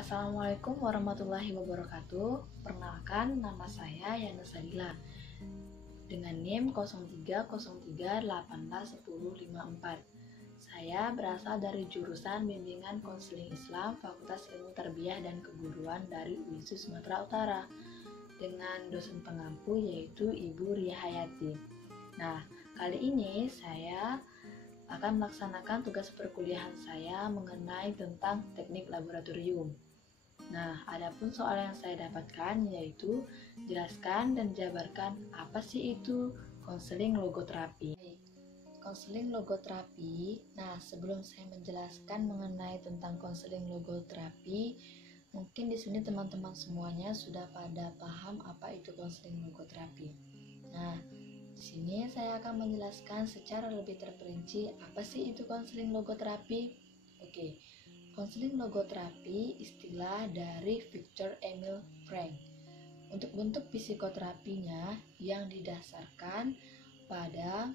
Assalamualaikum warahmatullahi wabarakatuh. Perkenalkan, nama saya Yana Sadila dengan NIM 0303181054. Saya berasal dari jurusan Bimbingan Konseling Islam Fakultas Ilmu Tarbiyah dan Keguruan dari UISU Sumatera Utara dengan dosen pengampu yaitu Ibu Ria Hayati. Nah, kali ini saya akan melaksanakan tugas perkuliahan saya mengenai tentang teknik laboratorium. Nah, adapun soal yang saya dapatkan yaitu jelaskan dan jabarkan apa sih itu konseling logoterapi. Konseling logoterapi. Nah, sebelum saya menjelaskan mengenai tentang konseling logoterapi, mungkin di sini teman-teman semuanya sudah pada paham apa itu konseling logoterapi. Nah, di sini saya akan menjelaskan secara lebih terperinci apa sih itu konseling logoterapi. Oke, konseling logoterapi istilah dari Viktor Emil Frankl. Untuk bentuk psikoterapinya yang didasarkan pada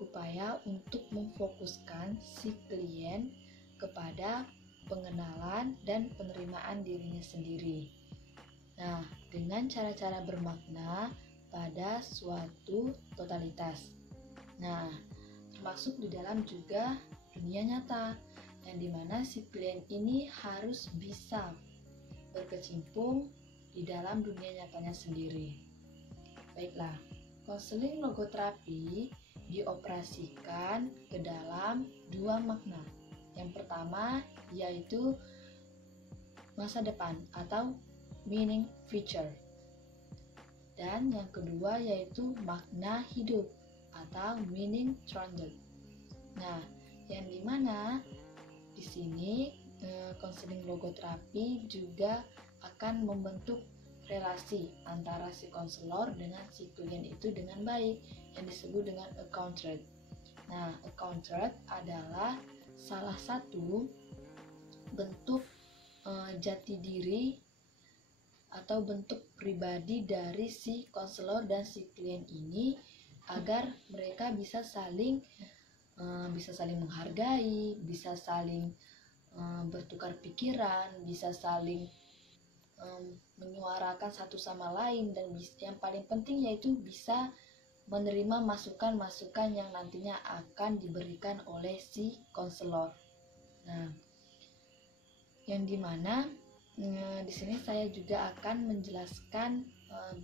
upaya untuk memfokuskan si klien kepada pengenalan dan penerimaan dirinya sendiri. Nah, dengan cara-cara bermakna pada suatu totalitas. Nah, termasuk di dalam juga dunia nyata, yang dimana si klien ini harus bisa berkecimpung di dalam dunia nyatanya sendiri. Baiklah, konseling logoterapi dioperasikan ke dalam dua makna. Yang pertama yaitu masa depan atau meaning future. Dan yang kedua yaitu makna hidup atau meaning trended. Nah, yang dimana di sini konseling logoterapi juga akan membentuk relasi antara si konselor dengan si klien itu dengan baik yang disebut dengan account trade. Nah, account trade adalah salah satu bentuk jati diri atau bentuk pribadi dari si konselor dan si klien ini agar mereka bisa saling menghargai, bisa saling bertukar pikiran, bisa saling menyuarakan satu sama lain, dan yang paling penting yaitu bisa menerima masukan-masukan yang nantinya akan diberikan oleh si konselor. Nah, yang dimana di sini saya juga akan menjelaskan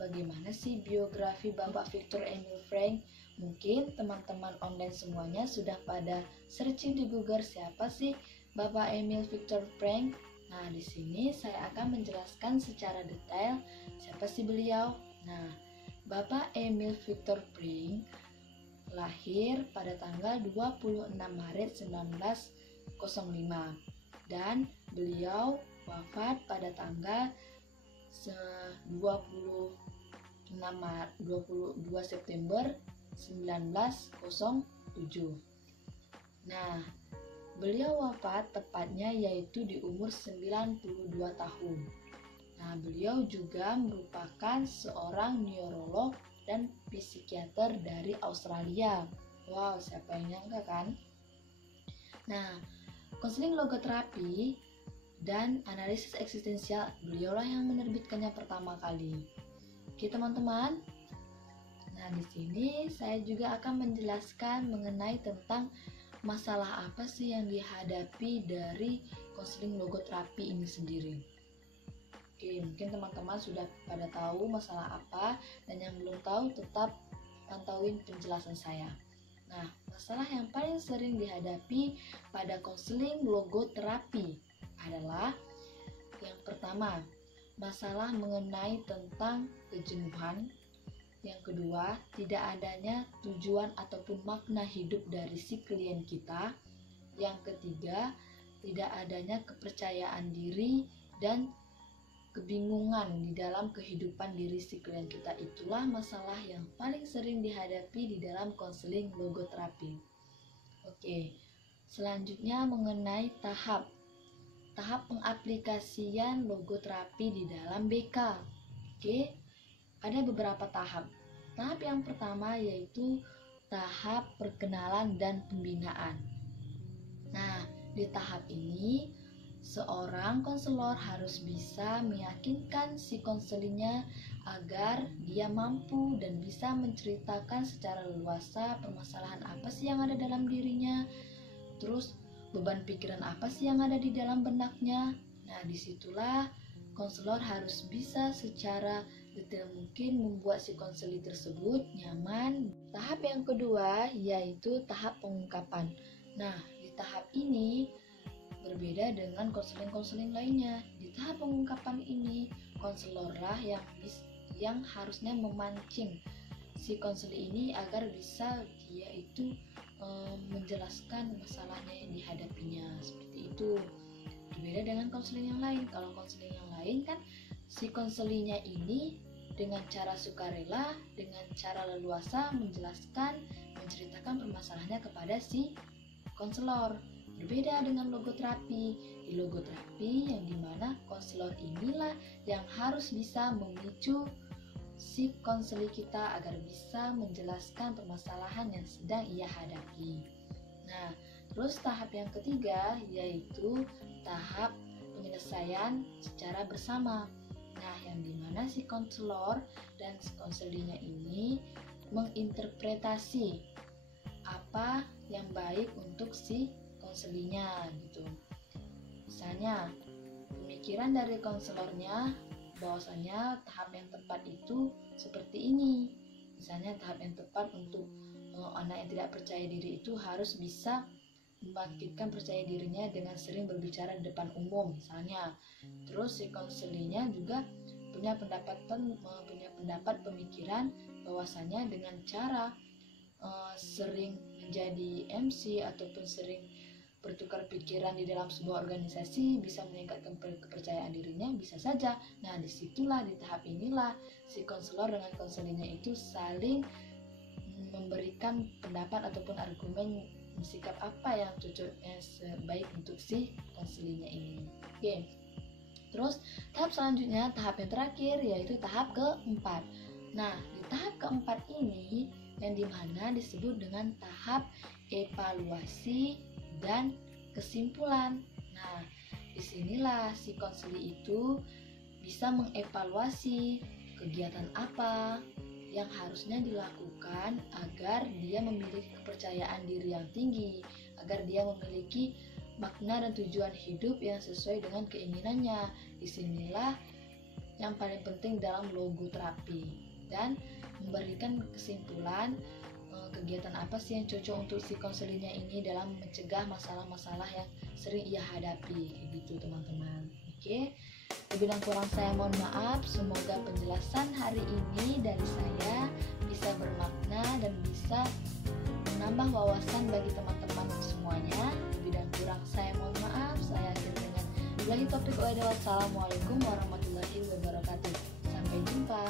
bagaimana sih biografi Bapak Viktor Emil Frankl. Mungkin teman-teman online semuanya sudah pada searching di Google siapa sih Bapak Emil Viktor Frankl. Nah, di sini saya akan menjelaskan secara detail siapa sih beliau. Nah, Bapak Emil Viktor Frankl lahir pada tanggal 26 Maret 1905 dan beliau wafat pada tanggal 22 September 1907. Nah, beliau wafat tepatnya yaitu di umur 92 tahun. Nah, beliau juga merupakan seorang neurolog dan psikiater dari Australia. Wow, siapa yang nyangka kan? Nah, konseling logoterapi dan analisis eksistensial beliaulah yang menerbitkannya pertama kali. Oke, teman-teman. Nah, di sini saya juga akan menjelaskan mengenai tentang masalah apa sih yang dihadapi dari konseling logoterapi ini sendiri. Oke, mungkin teman-teman sudah pada tahu masalah apa, dan yang belum tahu tetap pantauin penjelasan saya. Nah, masalah yang paling sering dihadapi pada konseling logoterapi adalah yang pertama, masalah mengenai tentang kejenuhan. Yang kedua, tidak adanya tujuan ataupun makna hidup dari si klien kita. Yang ketiga, tidak adanya kepercayaan diri dan kebingungan di dalam kehidupan diri si klien kita. Itulah masalah yang paling sering dihadapi di dalam konseling logoterapi. Oke, selanjutnya mengenai tahap pengaplikasian logoterapi di dalam BK. Oke, ada beberapa tahap. Tahap yang pertama yaitu tahap perkenalan dan pembinaan. Nah, di tahap ini Seorang konselor harus bisa meyakinkan si konselingnya agar dia mampu dan bisa menceritakan secara leluasa permasalahan apa sih yang ada dalam dirinya, terus beban pikiran apa sih yang ada di dalam benaknya. Nah, disitulah konselor harus bisa secara detail mungkin membuat si konseli tersebut nyaman. Tahap yang kedua yaitu tahap pengungkapan. Nah, di tahap ini berbeda dengan konseling-konseling lainnya. Di tahap pengungkapan ini, konselorlah yang harusnya memancing si konseli ini agar bisa dia itu menjelaskan masalahnya yang dihadapinya, seperti itu. Berbeda dengan konseling yang lain. Kalau konseling yang lain kan si konselinya ini dengan cara sukarela, dengan cara leluasa menjelaskan, menceritakan permasalahannya kepada si konselor. Berbeda dengan logoterapi. Di logoterapi yang dimana konselor inilah yang harus bisa memicu si konseli kita agar bisa menjelaskan permasalahan yang sedang ia hadapi. Nah, terus tahap yang ketiga yaitu tahap penyelesaian secara bersama. Nah, yang dimana si konselor dan si konselinya ini menginterpretasi apa yang baik untuk si konselinya gitu. Misalnya, pemikiran dari konselornya bahwasanya tahap yang tepat itu seperti ini. Misalnya tahap yang tepat untuk anak yang tidak percaya diri itu harus bisa membangkitkan percaya dirinya dengan sering berbicara di depan umum misalnya. Terus si konselinya juga punya pendapat pemikiran bahwasanya dengan cara sering menjadi MC ataupun sering bertukar pikiran di dalam sebuah organisasi bisa meningkatkan kepercayaan dirinya, bisa saja. Nah, disitulah di tahap inilah si konselor dengan konselinya itu saling memberikan pendapat ataupun argumen sikap apa yang cocok baik untuk si konselinya ini. Oke. Terus tahap selanjutnya, tahap yang terakhir yaitu tahap keempat. Nah, di tahap keempat ini yang dimana disebut dengan tahap evaluasi dan kesimpulan. Nah, disinilah si konseli itu bisa mengevaluasi kegiatan apa yang harusnya dilakukan agar dia memiliki kepercayaan diri yang tinggi, agar dia memiliki makna dan tujuan hidup yang sesuai dengan keinginannya. Disinilah yang paling penting dalam logoterapi, dan memberikan kesimpulan kegiatan apa sih yang cocok untuk si konselinya ini dalam mencegah masalah-masalah yang sering ia hadapi, kayak gitu teman-teman. Oke, lebih dan kurang saya mohon maaf. Semoga penjelasan hari ini dari saya bisa bermakna dan bisa menambah wawasan bagi teman-teman semuanya. Lebih dan kurang saya mohon maaf. Saya akhiri dengan wassalamualaikum warahmatullahi wabarakatuh. Sampai jumpa.